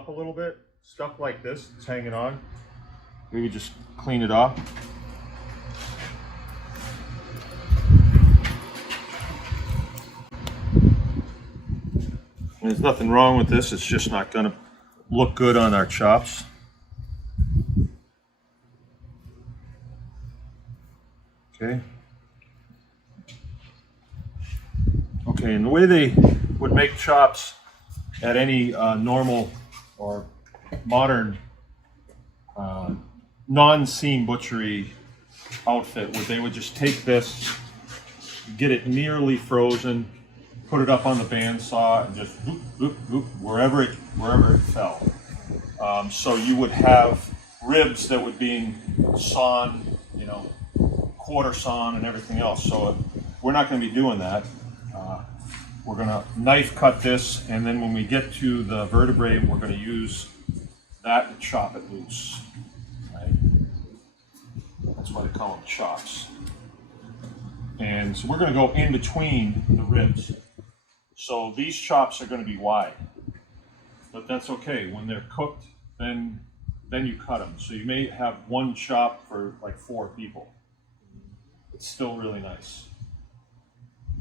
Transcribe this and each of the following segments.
up a little bit, stuff like this, it's hanging on, maybe just clean it off. There's nothing wrong with this, it's just not going to look good on our chops. Okay. Okay, and the way they would make chops at any normal or modern non-seam butchery outfit, where they would just take this, get it nearly frozen, put it up on the bandsaw, and just whoop, whoop, whoop, wherever it fell. So you would have ribs that would be sawn, you know, quarter sawn and everything else. So we're not going to be doing that. We're going to knife cut this, and then when we get to the vertebrae, we're going to use that to chop it loose. Right? That's why they call them chops. And so we're going to go in between the ribs. So these chops are going to be wide, but that's okay. When they're cooked, then you cut them. So you may have one chop for like 4 people. It's still really nice.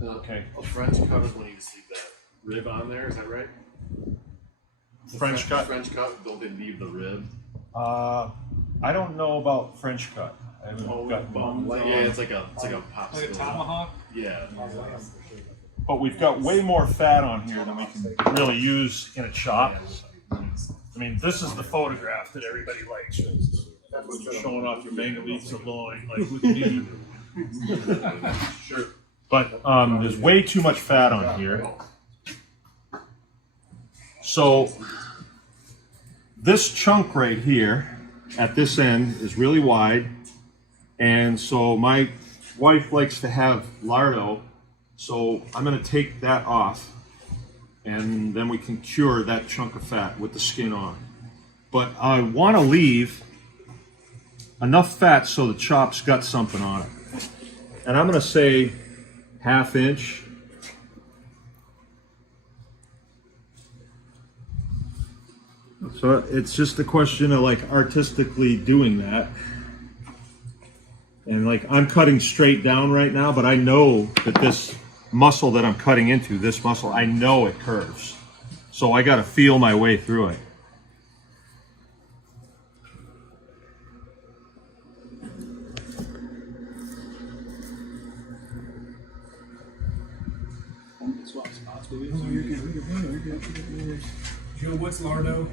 Okay. A French cut is when you see that rib on there. Is that right? French cut. French cut. Don't they leave the rib? I don't know about French cut. I haven't got bones. Yeah, it's like a popsicle. Like a tomahawk? Yeah. But we've got way more fat on here than we can really use in a chop. I mean, this is the photograph that everybody likes. That's what you're showing off your mangalese, the loin, like with you. Sure. But there's way too much fat on here. So this chunk right here at this end is really wide. And so my wife likes to have lardo. So I'm going to take that off, and then we can cure that chunk of fat with the skin on. But I want to leave enough fat so the chop's got something on it. And I'm going to say 1/2 inch. So it's just a question of like artistically doing that. And like I'm cutting straight down right now, but I know that this muscle that I'm cutting into, this muscle, I know it curves. So I got to feel my way through it. Joe, what's lardo?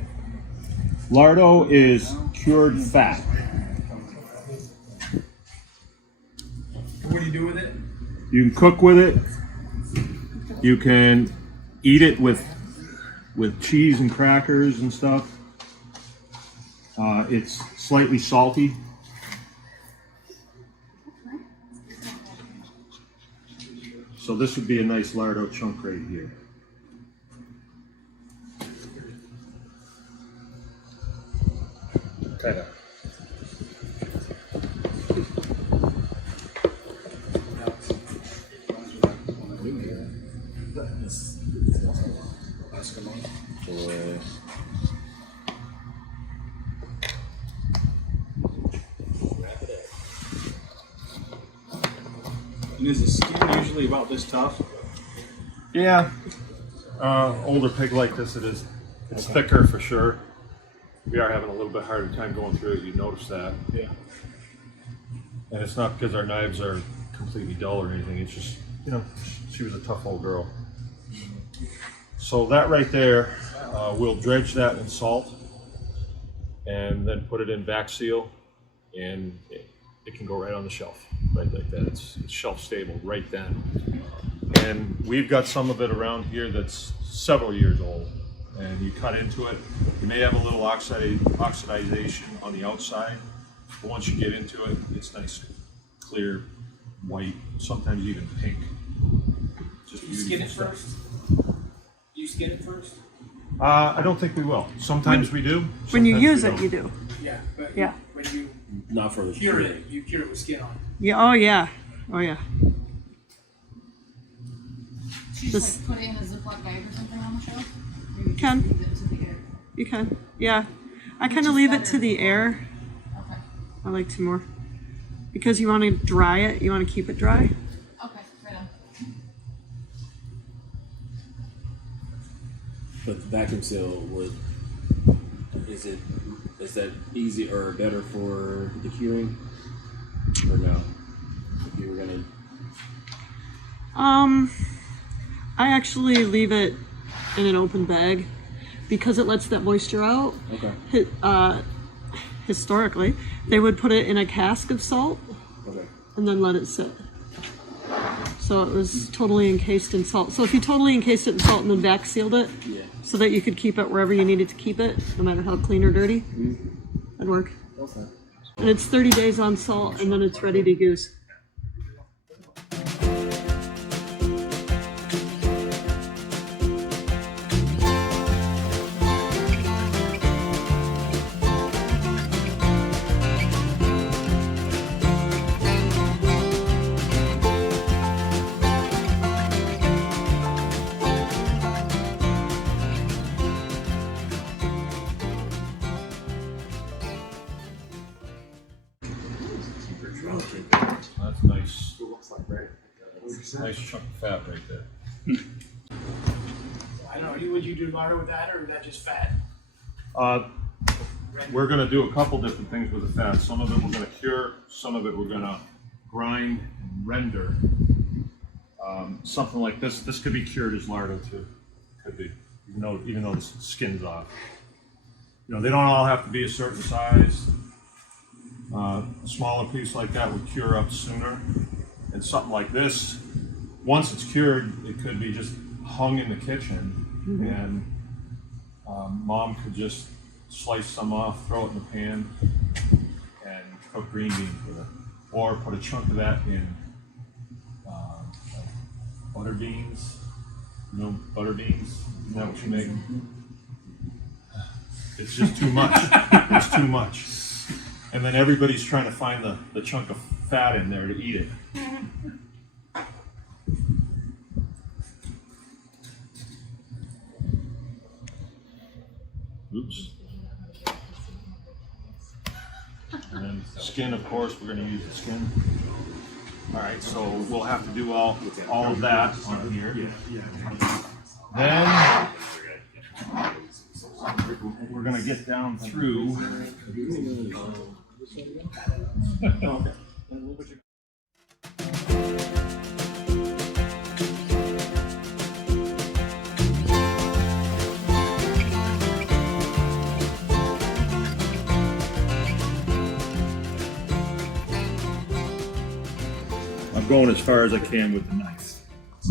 Lardo is cured fat. What do you do with it? You can cook with it. You can eat it with cheese and crackers and stuff. It's slightly salty. So this would be a nice lardo chunk right here. Kind of. And is the skin usually about this tough? Yeah. Older pig like this, it is. It's thicker for sure. We are having a little bit harder time going through it. You notice that. Yeah. And it's not because our knives are completely dull or anything. It's just, you know, she was a tough old girl. So that right there, we'll dredge that in salt and then put it in vac seal, and it can go right on the shelf, right like that. It's shelf stable right then. And we've got some of it around here that's several years old. And you cut into it, you may have a little oxidization on the outside, but once you get into it, it's nice, clear, white, sometimes even pink. Just You skin it first? You skin it first? I don't think we will. Sometimes we do. When you sometimes use we it, don't. you do. Yeah, but Yeah. when you Not for the cure it, you cure it with skin on. Yeah. Oh yeah. Oh yeah. Should you This- just like put it in a Ziploc bag or something on the shelf? Or you just Can. leave it to the air? You can. Yeah. I kind of leave it to the air. Okay. I like to more. Because you want to dry it, you want to keep it dry. Okay, right on. But the vacuum seal would, is that easy or better for the curing? Or no? If you were gonna, I actually leave it in an open bag because it lets that moisture out. okay, Historically, they would put it in a cask of salt okay. and then let it sit. So it was totally encased in salt. So if you totally encased it in salt and then vac sealed it, Yeah. so that you could keep it wherever you needed to keep it, no matter how clean or dirty, that'd work. Okay. And it's 30 days on salt, and then it's ready to use. That's nice. Nice chunk of fat right there. I don't know, would you do lard with that, or is that just fat? We're gonna do a couple different things with the fat. Some of it we're gonna cure, some of it we're gonna grind and render. Something like this. This could be cured as lardo too. Could be, even though the skin's off. You know, they don't all have to be a certain size. A smaller piece like that would cure up sooner. And something like this, once it's cured, it could be just hung in the kitchen, and mom could just slice some off, throw it in the pan, and cook green beans with it. Or put a chunk of that in like butter beans. You know, butter beans? Isn't that what you make? It's just too much. It's too much. And then everybody's trying to find the chunk of fat in there to eat it. Oops. And then skin, of course, we're going to use the skin. All right, so we'll have to do all of that on here. Then we're going to get down through. I'm going as far as I can with the knife.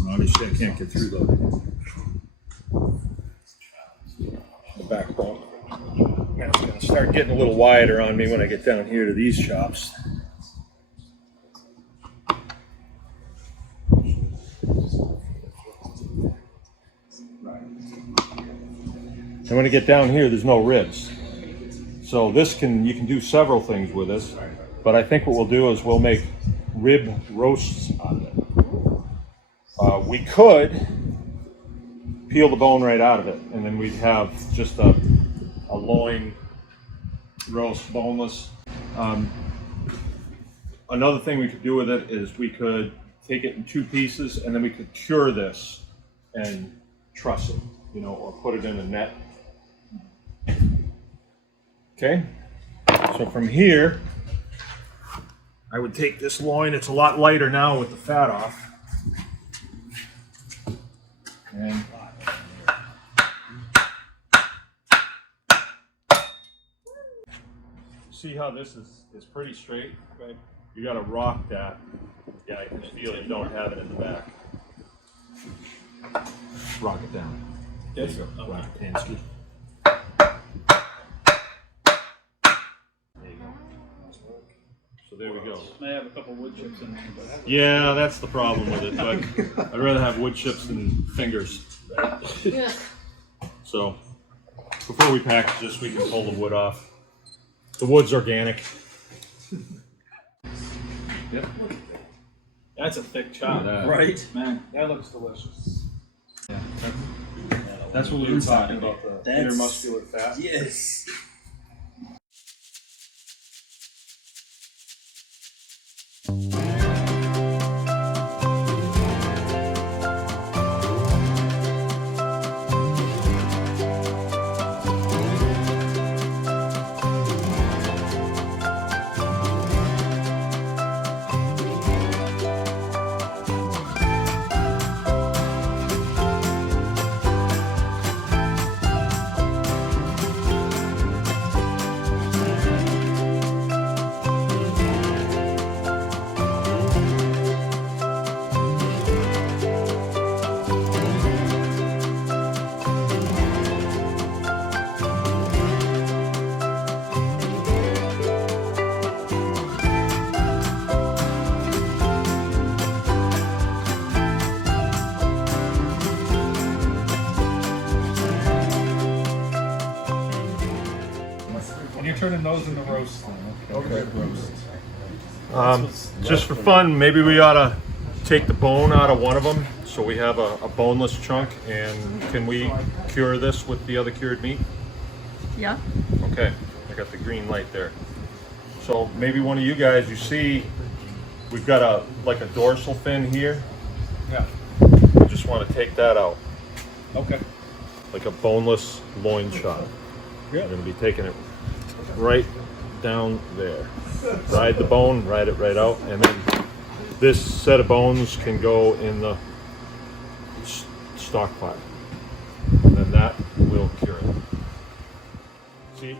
Obviously, I can't get through the backbone. It's going to start getting a little wider on me when I get down here to these chops. And when I get down here, there's no ribs. So you can do several things with this, but I think what we'll do is we'll make rib roasts on it. We could peel the bone right out of it, and then we'd have just a loin roast, boneless. Another thing we could do with it is we could take it in 2 pieces, and then we could cure this and truss it, or put it in a net. Okay, so from here, I would take this loin. It's a lot lighter now with the fat off. And see how this is pretty straight? Right. You got to rock that. Yeah, I can feel you don't have it in the back. Rock it down. There you go. Rock it, Tansky. There you go. So there we go. I have a couple wood chips in there, but Yeah, that's the problem with it, but I'd rather have wood chips than fingers. Yeah. So before we package this, we can pull the wood off. The wood's organic. Yep. That's a thick chop. Yeah. Right? Man, that looks delicious. Yeah, a That's what we were talking about, the That's- intermuscular fat. Yes. And you're turning those into roast then. Okay. Roast. Just for fun, maybe we ought to take the bone out of one of them so we have a boneless chunk. And can we cure this with the other cured meat? Yeah. Okay, I got the green light there. So maybe one of you guys, you see, we've got like a dorsal fin here. Yeah. We just want to take that out, Okay. like a boneless loin chop. We're Good. going to be taking it right down there. Ride the bone, ride it right out, and then this set of bones can go in the stockpile. And then that will cure it. See?